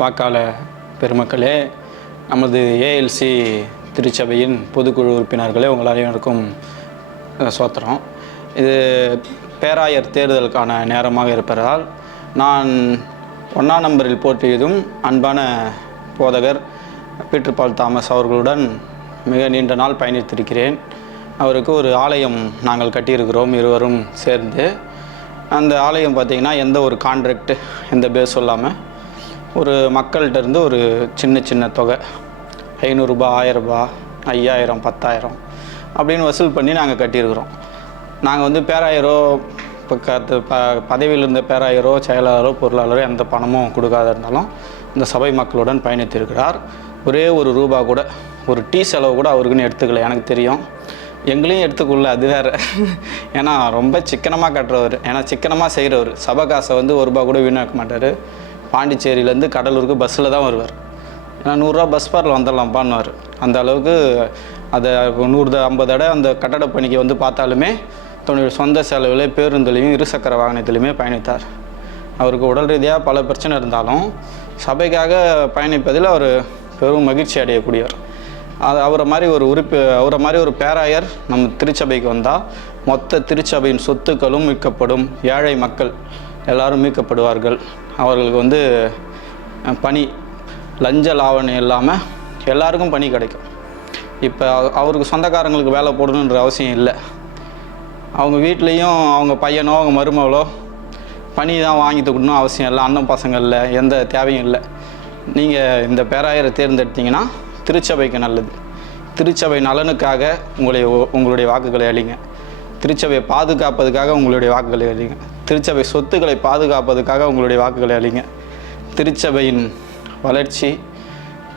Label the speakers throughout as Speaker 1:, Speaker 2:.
Speaker 1: வாக்காள பெருமக்களே நமது ஏஎல்சி திருச்சபையின் பொதுக்குழு உறுப்பினர்களே உங்கள் அனைவருக்கும் சோத்திரம். இது பேராயர் தேர்தலுக்கான நேரமாக இருப்பதால் நான் ஒன்றாம் நம்பரில் போட்டியதும் அன்பான போதகர் பீட்டர்பால் தாமஸ் அவர்களுடன் மிக நீண்ட நாள் பயணித்திருக்கிறேன். அவருக்கு ஒரு ஆலயம் நாங்கள் கட்டியிருக்கிறோம் இருவரும் சேர்ந்து. அந்த ஆலயம் பார்த்திங்கன்னா எந்த ஒரு கான்ட்ராக்ட் எந்த பேஸ் சொல்லாமல் ஒரு மக்கள்கிட்ட இருந்து ஒரு சின்ன சின்ன தொகை. ஐநூறுரூபா ஆயரூபா ஐயாயிரம் பத்தாயிரம் அப்படின்னு வசூல் பண்ணி நாங்கள் கட்டியிருக்கிறோம். நாங்கள் வந்து பேராயரோ இப்போ கத்து ப பதவியில் இருந்த பேராயரோ செயலாளரோ பொருளாளரோ எந்த பணமும் கொடுக்காத இருந்தாலும் இந்த சபை மக்களுடன் பயணித்திருக்கிறார். ஒரே ஒரு ரூபா கூட ஒரு டீ செலவு கூட அவருக்குன்னு எடுத்துக்கல எனக்கு தெரியும். எங்களையும் எடுத்துக்கொள்ள அது வேற ஏன்னா ரொம்ப சிக்கனமாக கட்டுறவர். ஏன்னா சிக்கனமாக செய்கிறவர் சபை காசை வந்து ஒரு ரூபா கூட வீணாக்க மாட்டார். பாண்டிச்சேரியிலேருந்து கடலூருக்கு பஸ்ஸில் தான் வருவார். ஏன்னா நூறுரூவா பஸ் பாரில் வந்துடலாம்ப்பான்னுவார் அந்த அளவுக்கு அதை நூறு ஐம்பது தடவை அந்த கட்டட பணிக்கு வந்து பார்த்தாலுமே தன்னுடைய சொந்த செலவில் பேருந்துலையும் இருசக்கர வாகனத்திலையுமே பயணித்தார். அவருக்கு உடல் ரீதியாக பல பிரச்சனை இருந்தாலும் சபைக்காக பயணிப்பதில் அவர் பெரும் மகிழ்ச்சி அடையக்கூடியவர். அது அவரை மாதிரி ஒரு உறுப்பு அவரை மாதிரி ஒரு பேராயர் நம்ம திருச்சபைக்கு வந்தால் மொத்த திருச்சபையின் சொத்துக்களும் மீட்கப்படும் ஏழை மக்கள். எல்லாரும் மீட்கப்படுவார்கள். அவர்களுக்கு வந்து பணி லஞ்ச லாவணம் இல்லாமல் எல்லாருக்கும் பணி கிடைக்கும். இப்போ அவருக்கு சொந்தக்காரங்களுக்கு வேலை போடணுன்ற அவசியம் இல்லை. அவங்க வீட்லேயும் அவங்க பையனோ அவங்க மருமகளோ பணி தான் வாங்கி கொடுக்கணும் அவசியம் இல்லை. அண்ணன் பசங்க இல்லை எந்த தேவையும் இல்லை. நீங்கள் இந்த பேராயரை தேர்ந்தெடுத்தீங்கன்னா திருச்சபைக்கு நல்லது. திருச்சபை நலனுக்காக உங்களுடைய உங்களுடைய வாக்குகளை அழிங்க. திருச்சபையை பாதுகாப்பதுக்காக உங்களுடைய வாக்குகளை அழிங்க. திருச்சபை சொத்துக்களை பாதுகாப்பதுக்காக உங்களுடைய வாக்குகளை அளிங்க. திருச்சபையின் வளர்ச்சி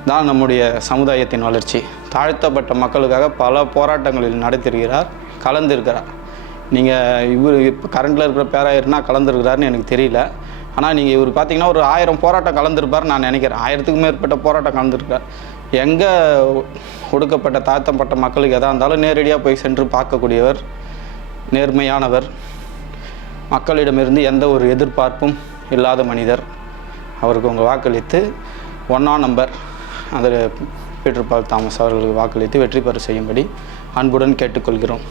Speaker 1: தான் நம்முடைய சமுதாயத்தின் வளர்ச்சி. தாழ்த்தப்பட்ட மக்களுக்காக பல போராட்டங்களில் நடத்திருக்கிறார் கலந்திருக்கிறார். நீங்கள் இவர் இப்போ கரண்டில் இருக்கிற பேராயர்னா கலந்துருக்கிறாருன்னு எனக்கு தெரியல. ஆனால் நீங்கள் இவர் பார்த்தீங்கன்னா ஒரு ஆயிரம் போராட்டம் கலந்துருப்பார் நான் நினைக்கிறேன். ஆயிரத்துக்கும் மேற்பட்ட போராட்டம் கலந்துருக்கார் எங்கே ஒடுக்கப்பட்ட தாழ்த்தப்பட்ட மக்களுக்கு எதாக இருந்தாலும் நேரடியாக போய் சென்று பார்க்கக்கூடியவர் நேர்மையானவர் மக்களிடமிருந்து எந்த ஒரு எதிர்பார்ப்பும் இல்லாத மனிதர். அவருக்கு உங்கள் வாக்களித்து ஒன்றாம் நம்பர் அதில் பீட்டர் பால் தாமஸ் அவர்களுக்கு வாக்களித்து வெற்றி பெற செய்யும்படி அன்புடன் கேட்டுக்கொள்கிறோம்.